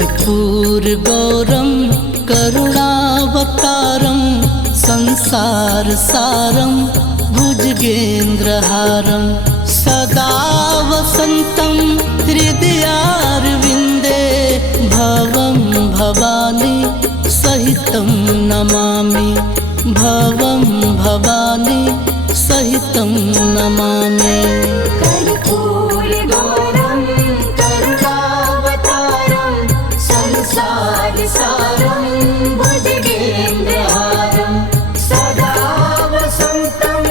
कर्पूरगौरं करुणावतारं संसारसारं भुजगेन्द्रहारं सदा वसन्तं हृदयारविन्दे भवं भवानी सहितं नमामि भवं भवानी सहितं नमामि। कर्पूरगौरं करुणावतारं संसारसारं भुजगेन्द्रहारं सदा वसन्तं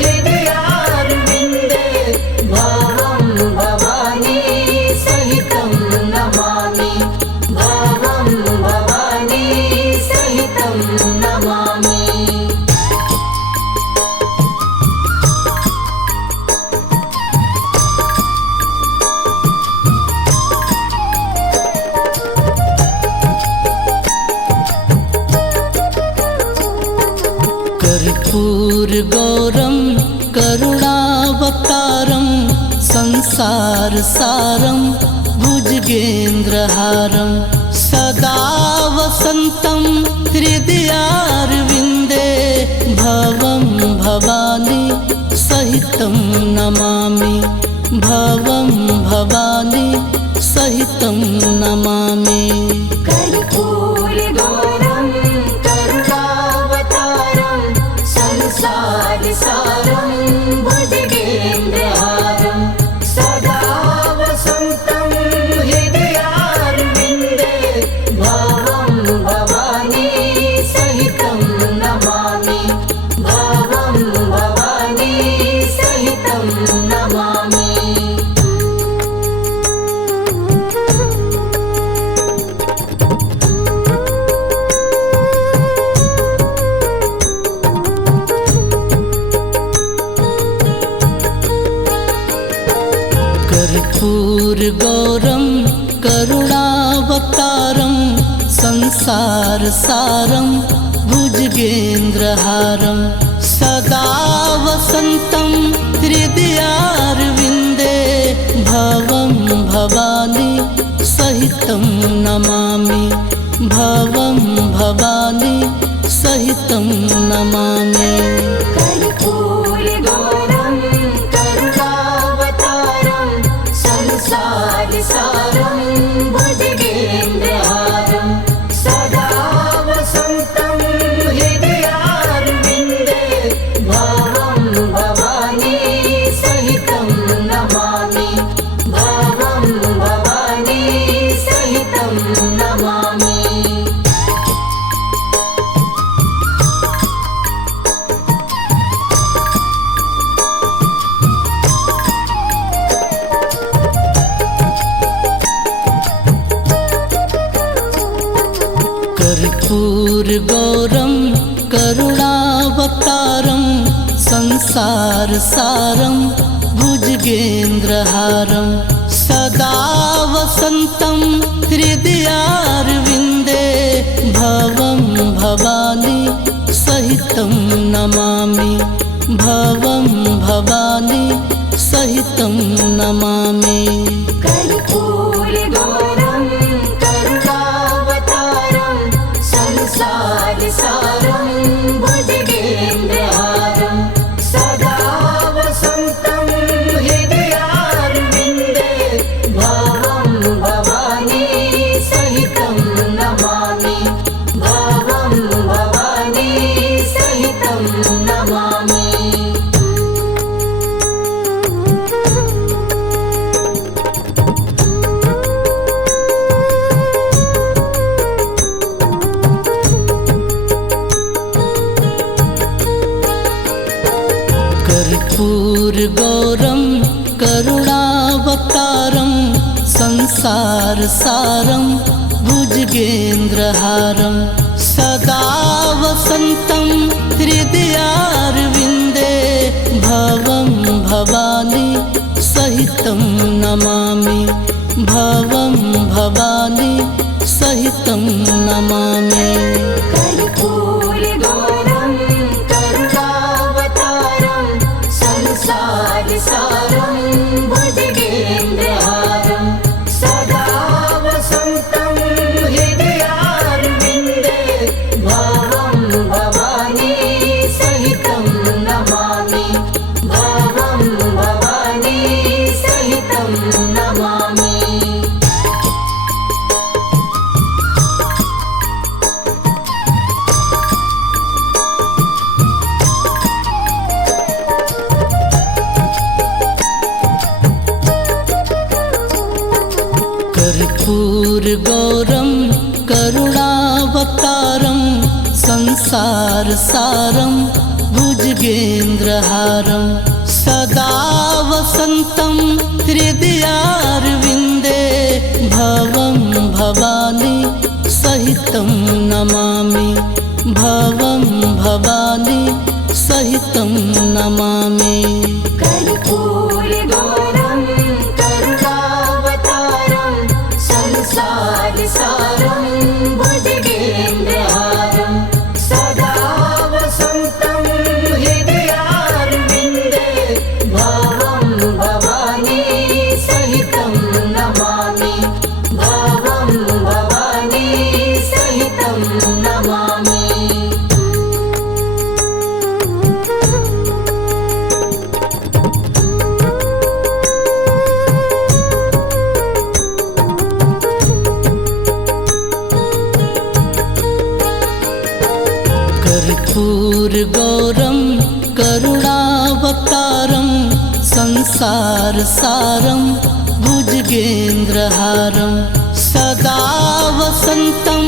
हृदयारविन्दे भवं भवानी सहितं नमामि भवं भवानी सहितं नमामि। कर्पूरगौरं करुणावतारं संसारसारं भुजगेन्द्रहारं सदा वसन्तं हृदयारविन्दे भवं भवानी सहितं नमामि भवं भवानी सहितं नमामि। कर्पूरगौरं करुणावतारं संसारसारं भुजगेन्द्रहारं सदा वसन्तं हृदयारविन्दे भवं भवानी सहितं नमामि भवं भवानी सहितं नमामि। कर्पूरगौरं करुणावतारं संसारसारं भुजगेन्द्रहारं सदा वसन्तं हृदयारविन्दे भवं भवानी सहितं नमामि भवं भवानी सहितं नमामि। कर्पूरगौरं करुणावतारं संसारसारं भुजगेन्द्रहारं सदा वसन्तं हृदयारविन्दे भवं भवानी सहितं नमामि भवं भवानी सहितं नमामि। कर्पूरगौरं करुणावतारं संसारसारं भुजगेन्द्रहारं सदा वसन्तं हृदयारविन्दे भवं भवानी सहितं नमामि भवं भवानी सहितं नमामि। कर्पूरगौरं करुणावतारं संसारसारं भुजगेन्द्रहारं सदा वसन्तं हृदयारविन्दे भवं भवानी सहितं नमामि भवं भवानी सहितं नमामि। कर्पूरगौरं करुणावतारं संसारसारं भुजगेन्द्रहारं सदा वसन्तं हृदयारविन्दे भवं भवानी सहितं नमामि भवं भवानी सहितं नमामि। कर्पूरगौरं करुणावतारं संसारसारं भुजगेन्द्रहारं सदा वसन्तं कर्पूरगौरं करुणावतारं संसारसारं भुजगेन्द्रहारं सदा वसन्तं हृदयारविन्दे भवं भवानी सहितं नमामि भवं भवानी सहितं नमामि। कर्पूरगौरं करुणावतारं संसारसारं भुजगेन्द्रहारं सदा वसन्तं हृदयारविन्दे भवं भवानी सहितं नमामि भवं भवानी सहितं नमामि। कर्पूरगौरं करुणावतारं संसारसारं भुजगेन्द्रहारं सदा वसन्तं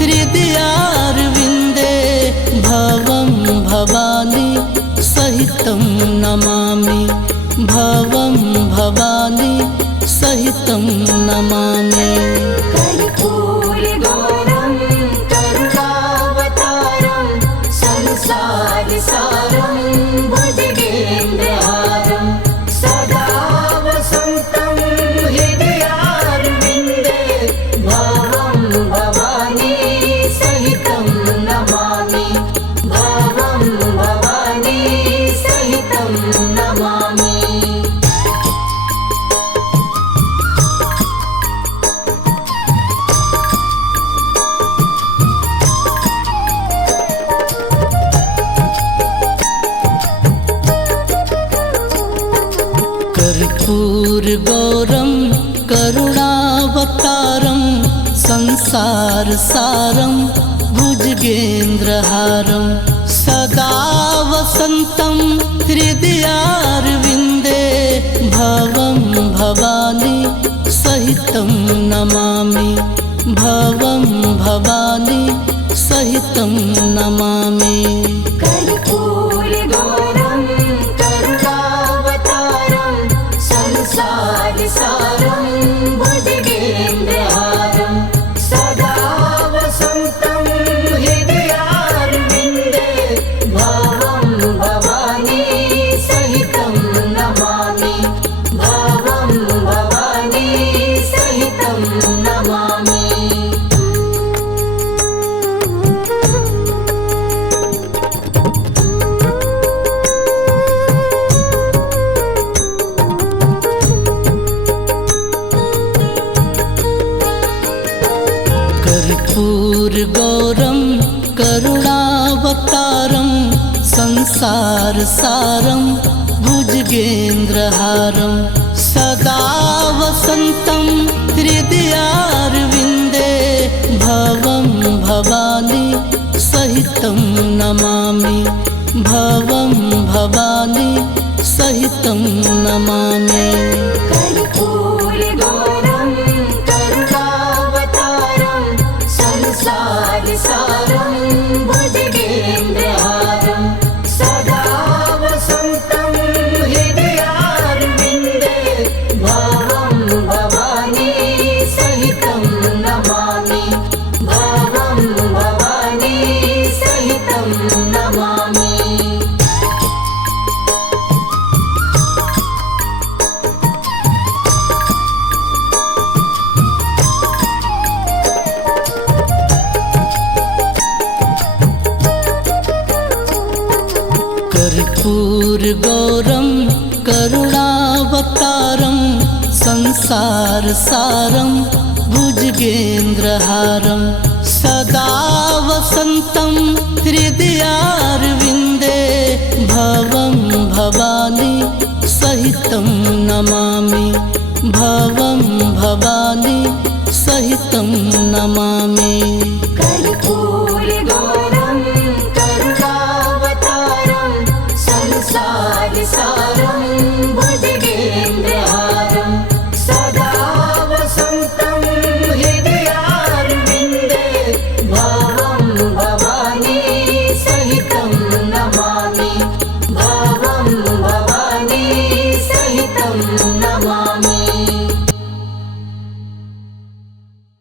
हृदयारविन्दे भवं भवानी सहितं नमामि भवं भवानी सहितं नमामि। कर्पूरगौरं करुणावतारं संसारसारं भुजगेन्द्रहारं सदा वसन्तं हृदयारविन्दे भवं भवानी सहितं नमामि भवं भवानी सहितं नमामि। कर्पूरगौरं करुणावतारं संसारसारं भुजगेन्द्रहारं सदा वसन्तं हृदयारविन्दे भवं भवानी सहितं नमामि भवं भवानी सहितं नमामि। कर्पूरगौरं करुणावतारं संसारसारं भुजगेन्द्रहारं सदा वसन्तं हृदयारविन्दे भवं भवानी सहितं नमामि भवं भवानी सहितं नमामि। कर्पूरगौरं करुणावतारं संसारसारं भुजगेन्द्रहारं सदा वसन्तं हृदयारविन्दे भवं भवानी सहितं नमामि भवं भवानी सहितं नमामि। कर्पूरगौरं करुणावतारं संसारसारं भुजगेन्द्रहारं सदा वसन्तं हृदयारविन्दे भवं भवानी सहितं नमामि भवं भवानी सहितं नमामि। कर्पूरगौरं करुणावतारं संसारसारं भुजगेन्द्रहारं सदा वसन्तं हृदयारविन्दे भवं भवानी सहितं नमामि भवं भवानी